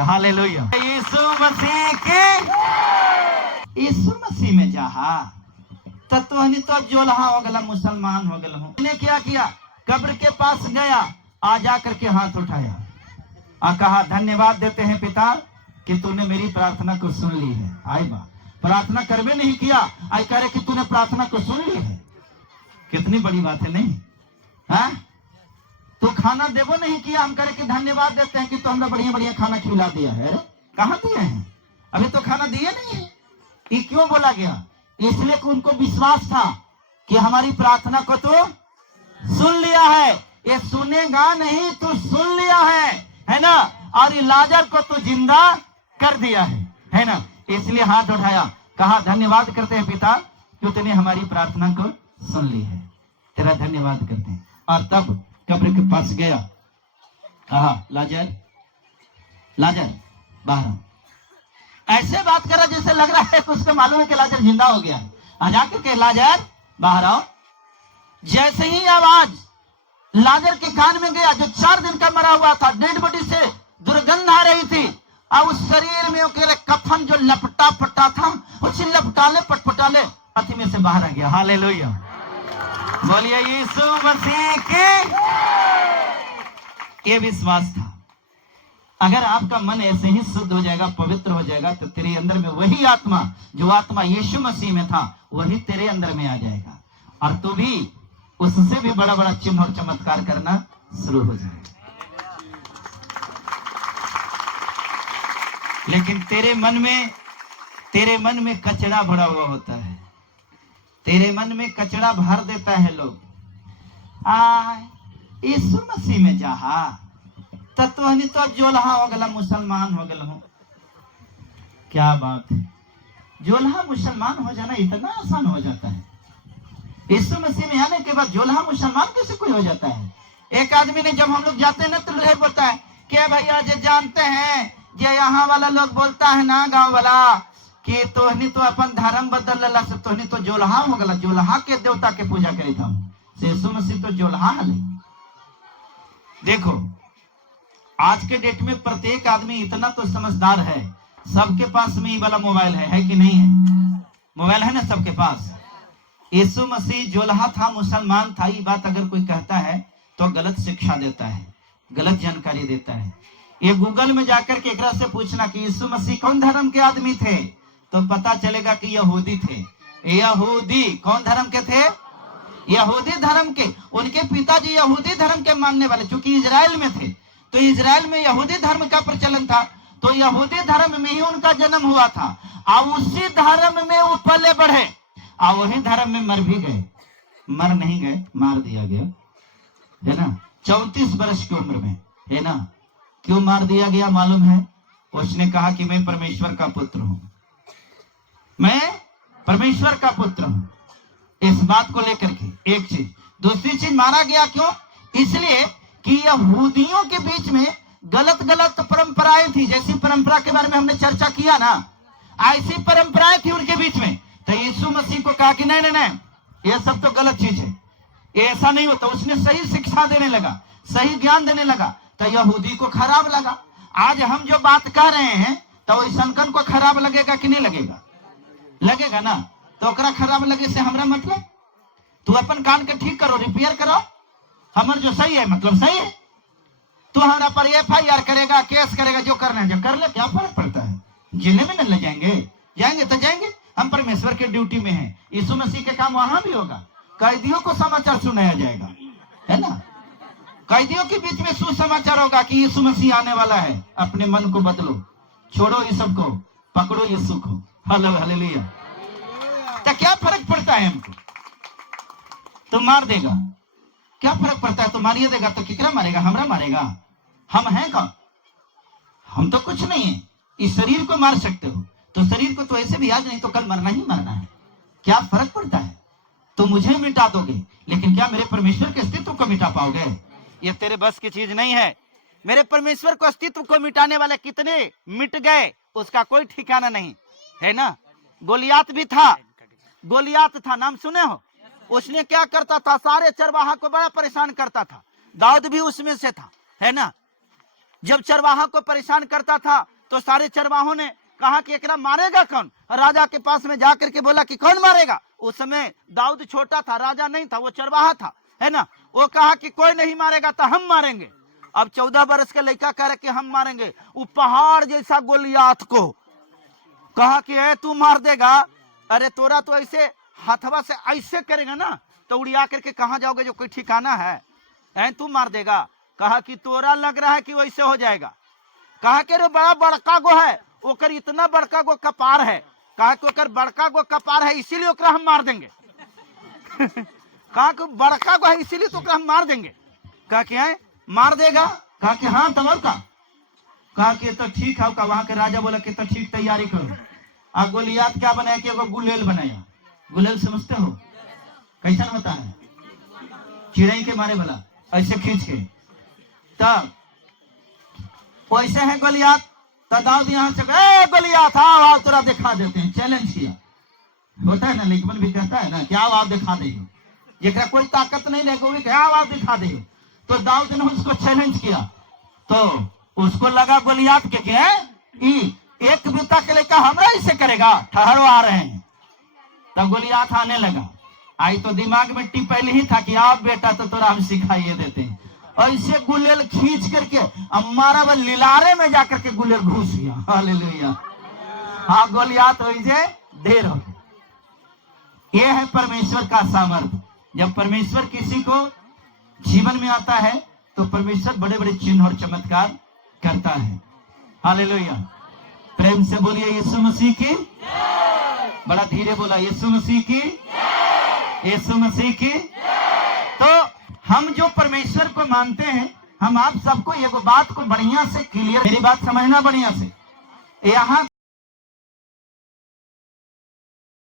गया। हालेलुया। यीशु मसीह के यीशु मसीह में जहा तत्वहनी तो जोलहा हो गला, मुसलमान हो गला हूँ। ने क्या किया, कब्र के पास गया, आ जा करके हाथ उठाया और कहा धन्यवाद देते हैं पिता कि तूने मेरी प्रार्थना को सुन ली है। आई बा, प्रार्थना करवे नहीं किया, आई कह रहे कि तूने प्रार्थना को सुन ली है। कितनी बड़ी बात है नहीं? हाँ, तो खाना देवो नहीं किया, हम करे कि धन्यवाद देते हैं कि तो हमने बढ़िया बढ़िया खाना खिला दिया है। कहाँ दिए हैं? अभी तो खाना दिए नहीं है। ये क्यों बोला गया? इसलिए कि उनको विश्वास था कि हमारी प्रार्थना को तो सुन लिया है। ये सुनेगा नहीं तो सुन लिया है ना? और ये लाजर को तो जिंदा कर दिया है ना? इसलिए हाथ उठाया, कहा धन्यवाद करते हैं पिता कि तूने हमारी प्रार्थना को सुन ली है, तेरा धन्यवाद करते हैं। और तब कब्र के पास गया, कहा लाजर लाजर बाहर आओ। ऐसे बात करा जैसे लग रहा है कि उसको मालूम है कि लाजर जिंदा हो गया है। आ जाकर के लाजर बाहर आओ। जैसे ही आवाज लाजर के कान में गया, जो 4 दिन का मरा हुआ था, डेड बॉडी से दुर्गंध आ रही थी, और उस शरीर में कफन जो लपटा पटा था, उसी लपटाले पटपटाले अति में से बाहर आ गया। हालेलुया, बोलिए यीशु मसीह के। ये विश्वास था। अगर आपका मन ऐसे ही शुद्ध हो जाएगा, पवित्र हो जाएगा, तो तेरे अंदर में वही आत्मा, जो आत्मा यीशु मसीह में था, वही तेरे अंदर में आ जाएगा, और तू भी उससे भी बड़ा बड़ा चिन्ह और चमत्कार करना शुरू हो जाएगा। लेकिन तेरे मन में कचरा भरा हुआ होता है। तेरे मन में कचरा भर देता है लोग। यीशु मसीह में जहा तत्वहनी तो जोलहा हो गला, मुसलमान हो गला हूँ। क्या बात है, जोलहा मुसलमान हो जाना इतना आसान हो जाता है। यीशु मसीह में आने के बाद जोलहा मुसलमान कैसे कोई हो जाता है? एक आदमी ने, जब हम लोग जाते हैं ना तो ढेर बोलता है क्या भैया जे जानते हैं, ये यहाँ वाला लोग बोलता है ना गांव वाला कि तोहनी तो अपन धर्म बदल ला, तोहनी तो जोलहा हो गला, जोलहा के देवता के पूजा करे था। यीशु मसीह तो जोलहा हले। देखो आज के डेट में प्रत्येक आदमी इतना तो समझदार है, सबके पास में ये वाला मोबाइल है कि नहीं है? मोबाइल है ना सबके पास। यीशु मसीह जोलहा था, मुसलमान था, ये बात अगर कोई कहता है तो गलत शिक्षा देता है, गलत जानकारी देता है। ये गूगल में जाकर के एकरा से पूछना कि यीशु मसीह कौन धर्म के आदमी थे, तो पता चलेगा कि यहूदी थे। यहूदी कौन धर्म के थे? यहूदी धर्म के। उनके पिताजी यहूदी धर्म के मानने वाले, चूंकि इजराइल में थे तो इजराइल में यहूदी धर्म का प्रचलन था, तो यहूदी धर्म में ही उनका जन्म हुआ था, और उसी धर्म में वो पले बढ़े, और वही धर्म में मर भी गए। मर नहीं गए, मार दिया गया है ना, 34 वर्ष की उम्र में, है ना। क्यों मार दिया गया मालूम है? उसने कहा कि मैं परमेश्वर का पुत्र हूं, मैं परमेश्वर का पुत्र हूं। इस बात को लेकर के एक चीज। दूसरी चीज, मारा गया क्यों? इसलिए कि यहूदियों के बीच में गलत गलत परंपराएं थी। जैसी परंपरा के बारे में हमने चर्चा किया ना, ऐसी परंपराएं थी उनके बीच में। तो यीशु मसीह को कहा कि नहीं नहीं नहीं, ये सब तो गलत चीज है, ये ऐसा नहीं होता। उसने सही शिक्षा देने लगा, सही ज्ञान देने लगा, तो यहूदी को खराब लगा। आज हम जो बात कह रहे हैं तो ईसनकन को खराब लगेगा कि नहीं लगेगा? लगेगा ना। तो ओकरा खराब लगे से हमरा मतलब? तू अपन कान के ठीक करो, रिपेयर करो, हमर जो सही है मतलब सही है। तू हमारा पर FIR करेगा, केस करेगा, जो करना है जो कर ले, क्या फर्क पड़ता है? जिले में न ले जाएंगे, जाएंगे तो जाएंगे, हम परमेश्वर के ड्यूटी में हैं। यीशु मसीह के काम वहां भी होगा। कैदियों को समाचार सुनाया जाएगा, है ना। कैदियों के बीच में सुसमाचार होगा कि यीशु मसीह आने वाला है, अपने मन को बदलो, छोड़ो ये सब को, पकड़ो यीशु को। हालेलुया। तो क्या फर्क पड़ता है हमको? तो मार देगा, क्या फर्क पड़ता है? तो मारिए देगा तो किकरा मारेगा? हमरा मारेगा? हम हैं कौन? हम तो कुछ नहीं है। इस शरीर को मार सकते हो तो शरीर को तो ऐसे भी आज नहीं तो कल मरना ही मरना है, क्या फर्क पड़ता है? तो मुझे मिटा दोगे, लेकिन क्या मेरे परमेश्वर के अस्तित्व को मिटा पाओगे? ये तेरे बस की चीज नहीं है। मेरे परमेश्वर को अस्तित्व को मिटाने वाले कितने मिट गए उसका कोई ठिकाना नहीं, है ना। गोलियात भी था, गोलियात था, नाम सुने हो? उसने क्या करता था? सारे चरवाहा को बड़ा परेशान करता था। दाऊद भी उसमें से था, है ना। जब चरवाहा को परेशान करता था तो सारे चरवाहों ने कहा कि एकरा मारेगा कौन। राजा के पास में जाकर के बोला कि कौन मारेगा। उस समय दाऊद छोटा था, राजा नहीं था, वो चरवाहा था, है ना। वो कहा कि कोई नहीं मारेगा तो हम मारेंगे। अब 14 बरस के लड़का कह रहे कि हम मारेंगे। वो पहाड़ जैसा गोलियात को कहा कि ए तू मार देगा। अरे तोरा तो ऐसे हथवा से ऐसे करेगा ना तो उड़िया करके कहाँ जाओगे, जो कोई ठिकाना है, तू मार देगा। कहा कि तोरा लग रहा है कि वैसे हो जाएगा। कहा कि रे बड़ा बड़का गो है, ओकर इतना बड़का गो कपार है। कहा कि ओकर बड़का गो कपार है इसीलिए ओकरा हम मार देंगे। कहा कि बड़का गो है इसीलिए तो ओकरा हम मार देंगे। कहा कि है मार देगा। कहा कि हाँ तब का। कहा कि तो ठीक है। वहां के राजा बोला कि तो ठीक तैयारी करो। अब गोलियात क्या बनाया कि एगो गुलेल बनाया। गुलेल समझते हो कैसा होता है, चिड़ई के मारे वाला, ऐसे खींच के। तब वैसे है गोलियात। तो दाऊद यहाँ से गोलियात आओ तोरा दिखा देते हैं, चैलेंज किया। होता है ना, लिखमन भी कहता है ना, क्या आप दिखा दे, जेकरा कोई ताकत नहीं रहेगी क्या आप दिखा दे। तो दाऊद ने उसको चैलेंज किया। तो उसको लगा गोलियात के एक बिता के लेकर हमरा इसे करेगा, ठहरो आ रहे हैं। तब गोलियात आने लगा। आई तो दिमाग में टिपैल ही था कि आप बेटा तो तोरा हम सिखाइए देते हैं। ऐसे गुलेल खींच करके हमारा वो लिलारे में जाकर के गुलेल घुस गया। हालेलुया। हाँ गोलियात वैसे देर हो। ये है परमेश्वर का सामर्थ्य। जब परमेश्वर किसी को जीवन में आता है तो परमेश्वर बड़े बड़े चिन्ह और चमत्कार करता है। हालेलुया। प्रेम से बोलिए यीशु मसीह की। बड़ा धीरे बोला, यीशु मसीह की, यीशु मसीह की। तो हम जो परमेश्वर को मानते हैं, हम आप सबको ये बात को बढ़िया से क्लियर, मेरी बात समझना बढ़िया से। यहाँ